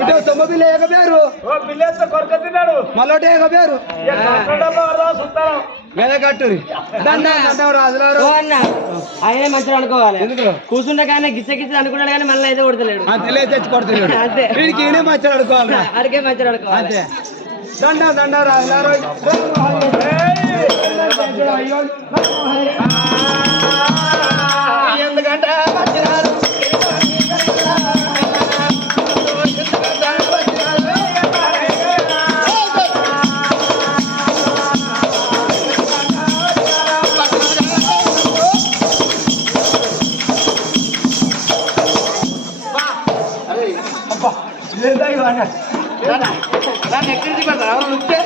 ఇటు తొమ్మ బిల్ల ఏకబేరు ఓ పిల్లలతో కొరక తిన్నాడు. మళ్ళొటే ఏకబేరు అన్న ఆయనే మంచిగా అనుకోవాలి. ఎందుకు? కూర్చుంటే కానీ గిచ్చ గిచ్చ అనుకున్నాడు కానీ మళ్ళీ అయితే కొడతలేడు. ఆ తెలియ తెచ్చి కొడుతున్నాడు అంతే. వీడికి ఈయనే మచ్చలు అడుకోవాలి అడిగే మంచిగా అనుకోవాలి. అంతే. దండం దండం రాజులారు. అయ్యో ఎందుకంటే அவனுக்கு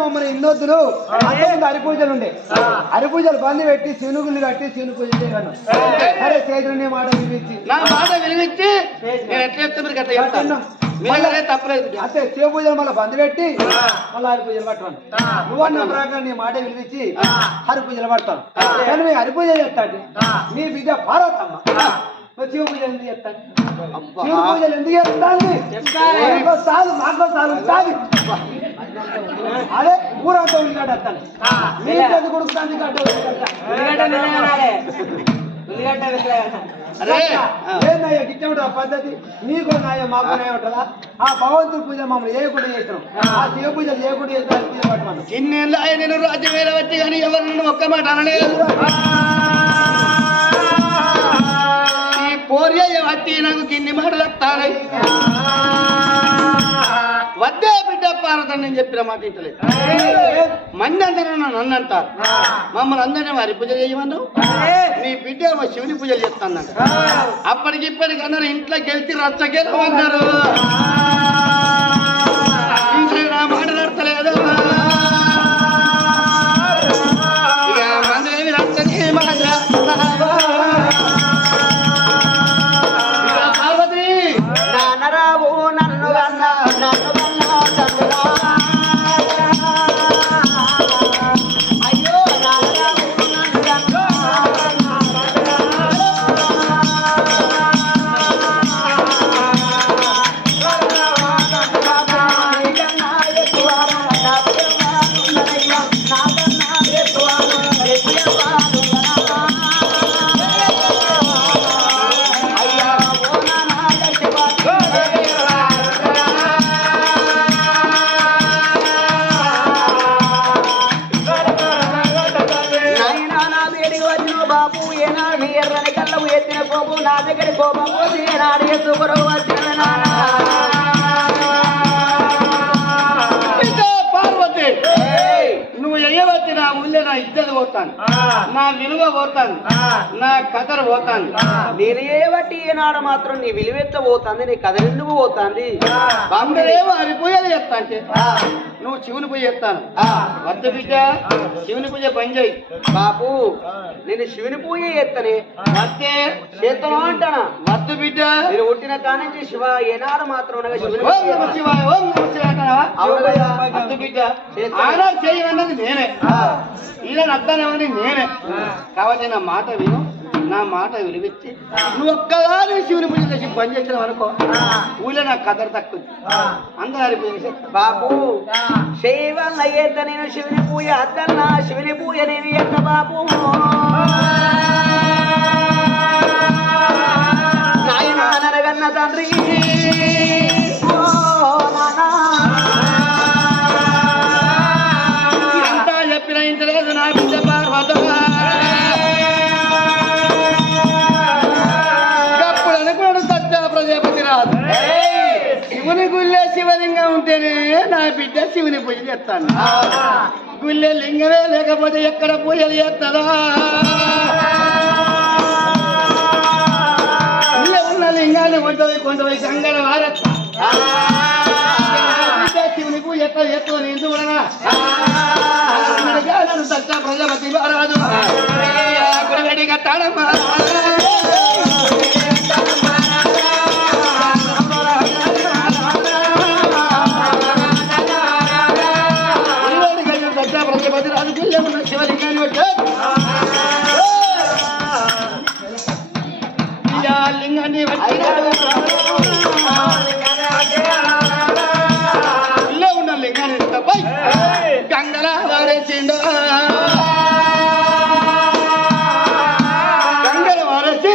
అరే మమ్మల్ని ఇన్నొద్దులు అంతకుముందు హరిపూజలు ఉండే. హరిపూజలు బంద్ పెట్టి శివునుగులు కట్టి శివుని పూజ చేయను అరే చేతులని మాట వినిపించి. నా మాట వినిపించి నేను ఎట్లా చెప్తే మీరు గట్ల చెప్తాను. మీరు తప్పలేదు అంటే శివ పూజలు మళ్ళీ బంద్ పెట్టి మళ్ళీ హరి పూజలు పట్టను నువ్వు అన్న ప్రకారం నీ మాట వినిపించి హరి పూజలు పడతాను. కానీ మీ హరి పూజ చేస్తాడు నీ బిడ్డ పార్వతమ్మ. శివ పూజలు ఎందుకు చేస్తాను శివ పూజలు ఎందుకు చేస్తాను మాకో సాలు సాగు అదే ఊరంతా గడ్డ? ఉల్లిగడ్డ నిలబడాలి. ఉల్లిగడ్డ నిలబడాలి. అరే ఏందయ్యా గిట్ట పద్ధతి? నీకు నాయ మాకు నాయ ఉంటుందా? ఆ భగవంతుడి పూజ మమ్మల్ని చేయకుండా చేస్తున్నాం ఆ. శివ పూజ చేయకుండా చేస్తున్నాం ఇన్నేళ్ళు ఆయన నేను రాజ్యం వేల వచ్చి కానీ ఎవరు నన్ను ఒక్క మాట అనలేదు. ఈ పోర్య వచ్చి నాకు కిన్ని మాటలు వస్తాయి వద్దే బిడ్డ పారదని నేను చెప్పిన మాట ఇంటలేదు మంది అందరూ నన్ను అంటారు మమ్మల్ని అందరినీ వారి పూజ చేయమన్నావు నీ బిడ్డ శివుని పూజలు చేస్తాను అప్పటికి ఇప్పటికి అందరూ ఇంట్లో గెలిచి రచ్చ గెలవన్నారు పార్వతి నువ్వు ఎయ్యవచ్చి నా ఊళ్ళో నా ఇద్దరు పోతాను. నా విలువ పోతాను. నా కథలు పోతాను. నేను ఏ బట్టి ఈనాడు మాత్రం నీ విలువెత్త పోతుంది నీ కథ ఎందుకు పోతుంది అందరేమో అరిపోయేది చెప్తా అంటే. నువ్వు శివుని పూజ చెప్తాను వద్ద బిడ్డ. శివుని పూజ పని చేయి. బాబు నేను శివుని పూజ చేస్తనే. వస్తే చేస్తాను అంటానా? వద్దు బిడ్డ. నేను పుట్టిన కానించి శివ ఏనాడు మాత్రం. వద్దు బిడ్డ. చేస్తాను. చేయమన్నది నేనే. ఇలా అర్థమేమని నేనే. కాబట్టి నా మాట విను. నా మాట వినిపించి నువ్వు ఒక్కదాని శివుని పూజ చేసి పని చేసినావు అనుకో ఊళ్ళో నాకు కదర తక్కువ. అందరి పూజ చేసి బాబు శైవల్ల నేను శివుని పూజ అద్దన్నా శివుని పూజ నేను ఎక్క బాబు. పూజలు చేస్తాను? గుళ్ళే లింగమే లేకపోతే ఎక్కడ పూజలు చేస్తారా? ఇల్లే ఉన్న లింగాన్ని కొంటపోయి కొంటపోయి గంగల వారెత్త శివుని పూజ ఎట్లా చేస్తాను ఎందుకు సత్య ప్రజాపతి రాజు గుడిగడి కట్టాడమ్మా పెట్టాడు ఇయ్యా లింగాన్ని గుళ్ళే ఉన్న లింగాన్ని తప్పై గంగల వారేసిండు గంగల వారేసి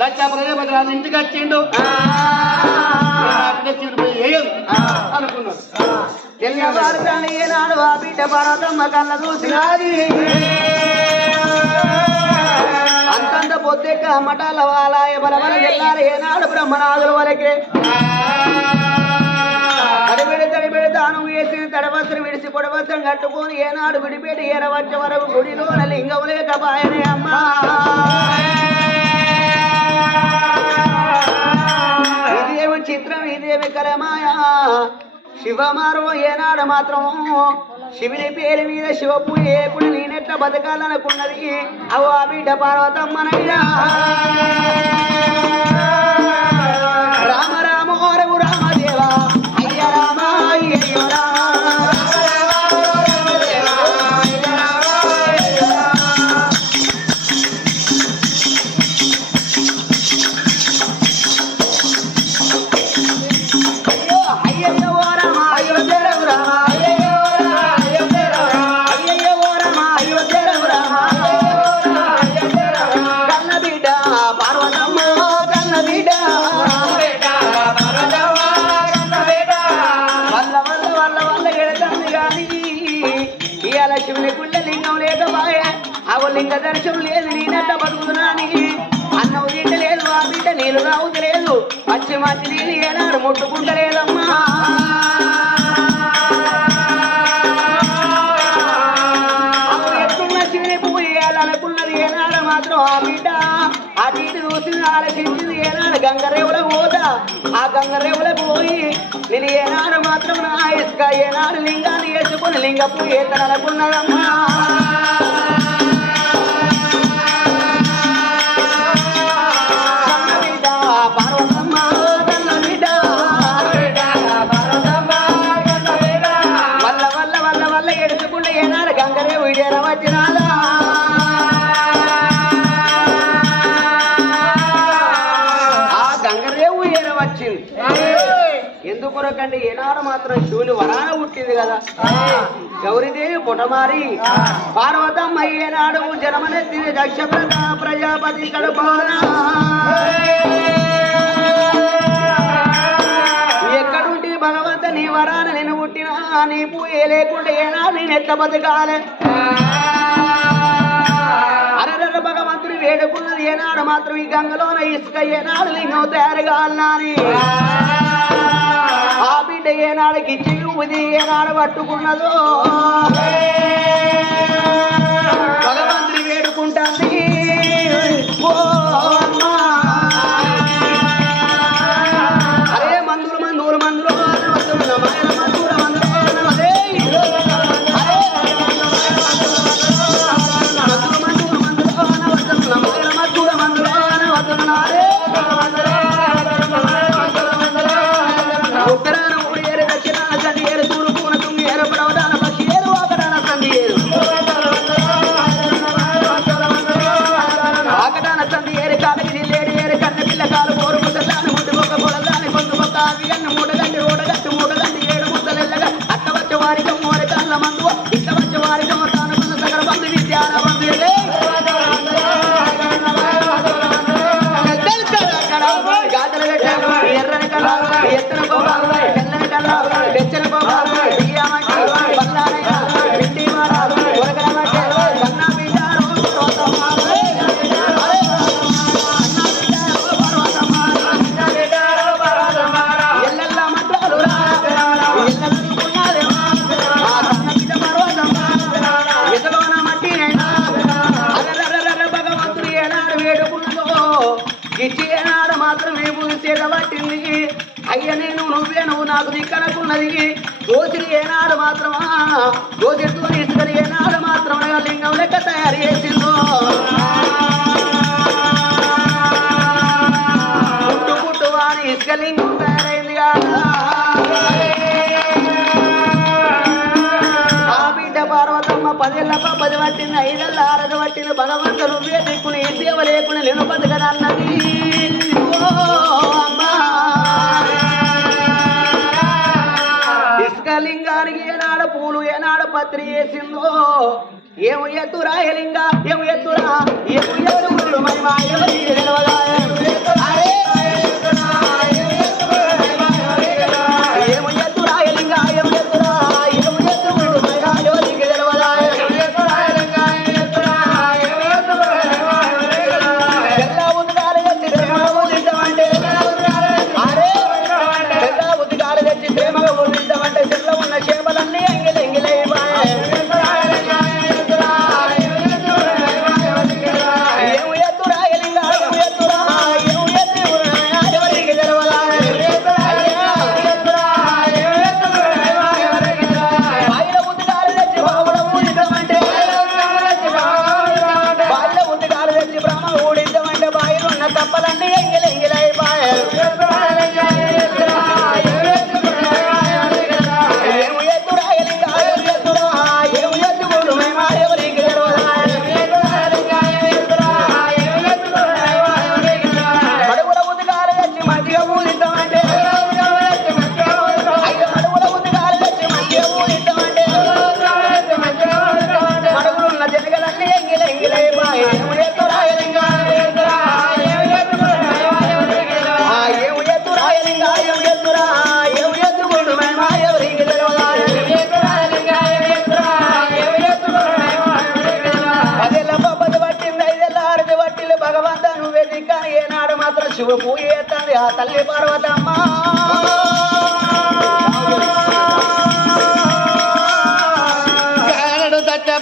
దచ్చ ప్రజాపతి ఇంటికి వచ్చిండు అనుకున్నాడు. తెల్లవారుతాను ఏనాడు ఆ బిడ్డ పర్వతమ్మ కళ్ళ చూసినాది అంతంత పొద్దెక్క మఠాల వాలాయ బలబల తెల్లారు ఏనాడు బ్రహ్మనాథుల వరకే తడిబిడి తడిబిడి దానం వేసి తడవస్త్రం విడిసి పొడవస్త్రం కట్టుకొని ఏనాడు విడిపేట ఏరవచ్చ వరకు గుడిలో లింగం లేక బాయనే అమ్మా ఇదేమి చిత్రం ఇదేమి కరమాయా. శివమారు ఏనాడు మాత్రం శివుని పేరు మీద శివపు ఏపుడు నేనెట్లా బతకాలనుకున్నది? అవు ఆ బిడ్డ పార్వతమ్మనయ్యా అవ లింగ దర్శనం లేదు నేనట్ట బతుకుతున్నాని అన్నం తింటలేదు ఆ బిడ్డ నీళ్ళు తాగుతలేదు. పచ్చి మంచి నీళ్ళు ఏనాడు ముట్టుకుంటలేదమ్మా. అప్పుడు ఎత్తున్న శివుని పువ్వు వేయాలనుకున్నది ఏనాడు మాత్రం ఆ బిడ్డ. అది తీటి చూసి ఆలోచించింది ఏనాడు గంగరేవులకు పోతా. ఆ గంగరేవులకు పోయి నేను ఏనాడు మాత్రం నా ఇసుక ఏనాడు లింగాన్ని వేసుకొని లింగ పువ్వు ఏతననుకున్నదమ్మా. కొరకండి. ఏనాడు మాత్రం శివుని వరాన పుట్టింది కదా. గౌరీదేవి పుటమారి పార్వతమ్మ ఏనాడు జనమనెత్తింది. దక్ష ప్రజాపతి కడుపాన. ఎక్కడుంటి భగవంత నీ వరాన నేను పుట్టినా? నీ పూయే లేకుంటే ఏనాడు నేను ఎట్ల బతకాలే. భగవంతుడు వేడుకున్నది ఏనాడు మాత్రం ఈ గంగలోన ఇసుక ఏనాడు నేను తయారు కావాలని ఆ బిడ్డ గిచ్చి ఉంది ఏనాడు పట్టుకున్నదో? ఇచ్చేనాడు మాత్రమే భూమి చేతబట్టింది అయ్య నేను నువ్వే నువ్వు నాకు దిక్కనకున్నది. గోచిరి ఏనాడు మాత్రమా? గోచిరితో ఇసుకని ఏనాడు మాత్రమే? లింగం లెక్క తయారు చేసిందో. పుట్టు పుట్టు వారి ఇసుకలింగం పదేళ్ళ పది పట్టింది ఐదేళ్ళ ఆరది పట్టింది. భగవంతు నువ్వే దిక్కుని ఏ సేవ లేకుండా నేను బతకనన్నది. ఓ అమ్మా. ఏనాడు పూలు ఏనాడు పత్రి వేసిందో. ఏము ఎత్తురా ఎలింగ ఏము ఎత్తురా. ఏము ఎవరు మరి మా ఎవరికి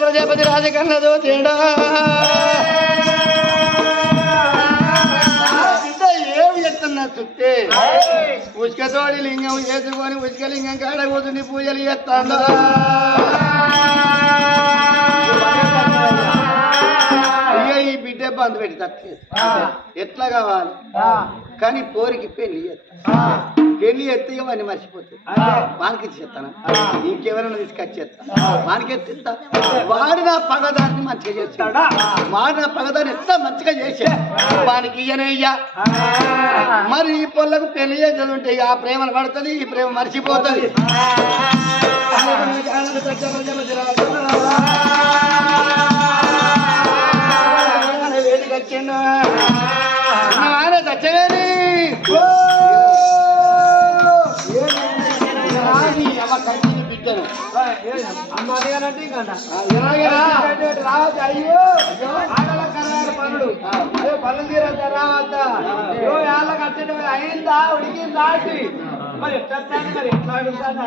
ప్రజాపతి రాజకన్నదో తేడా చుట్టే? ఉసుకతోడి లింగం చేసుకొని ఉసుక లింగం కాడ కూర్చుని పూజలు చేస్తాను ఈ బిడ్డ బంద్ పెట్టి తప్పలేదు ఎట్లా కావాలి? కానీ పోరికి పెళ్ళి చేస్తా. పెళ్ళి ఎత్తే వాడిని మర్చిపోతుంది వానికి ఇచ్చేస్తాను ఇంకెవరైనా తీసుకొచ్చేస్తా వానికి ఎత్తిస్తా వాడు నా పగదాన్ని మంచిగా చేస్తాడా. వాడు నా పగదాన్ని ఎంత మంచిగా చేసా వానికి ఇయ్యనయ్యా మరి ఈ పొల్లకు పెళ్ళి చేసేది ఇక ఆ ప్రేమను పడుతుంది ఈ ప్రేమ మర్చిపోతుంది. ఆయన చచ్చవేని. కంటిని బిడ్డను అమ్మదేనంటే ఇంకంట రావద్దు అయ్యో ఆడల కరారు పనులు పనులు తీరద్ద రావద్దా అయ్యో అయిందా ఉడికిందా మరి ఎట్లా మరి ఎట్లా అడుగుతాను